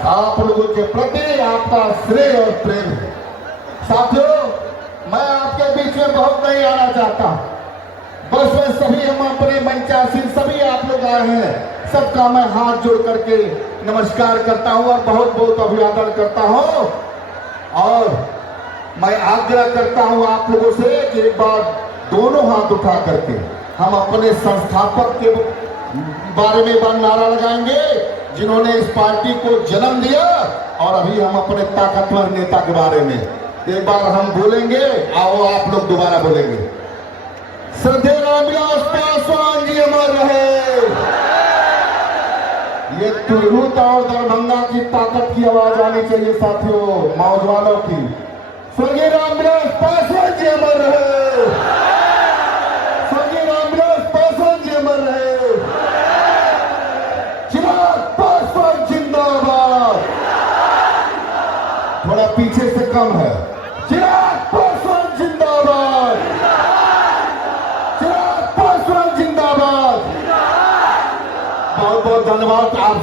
आप लोगों के प्रति आपका श्रेय और प्रेम है। साथियों, मैं आपके बीच में बहुत नहीं आना चाहता, बस में सभी हम अपने मंचासीन सभी आप लोग आए हैं, सबका मैं हाथ जोड़ करके नमस्कार करता हूं और बहुत बहुत अभिवादन करता हूं। और मैं आग्रह करता हूं आप लोगों से कि एक बार दोनों हाथ उठा करके हम अपने संस्थापक के बारे में नारा लगाएंगे, जिन्होंने इस पार्टी को जन्म दिया, और अभी हम अपने ताकतवर नेता के बारे में एक बार हम बोलेंगे। आओ आप लोग दोबारा बोलेंगे। श्रद्धेय रामविलास पासवान जी अमर रहे। ये तिरहुत और दरभंगा की ताकत की आवाज आनी चाहिए साथियों, मौजवानों की। स्वर्गीय रामविलास पासवान जी अमर रहे। स्वर्गीय रामविलास पासवान जी अमर रहे। चिराग पासवान जिंदाबाद। थोड़ा पीछे से कम है। चिराग पासवान जिंदाबाद। चिराग पासवान जिंदाबाद। बहुत बहुत धन्यवाद आप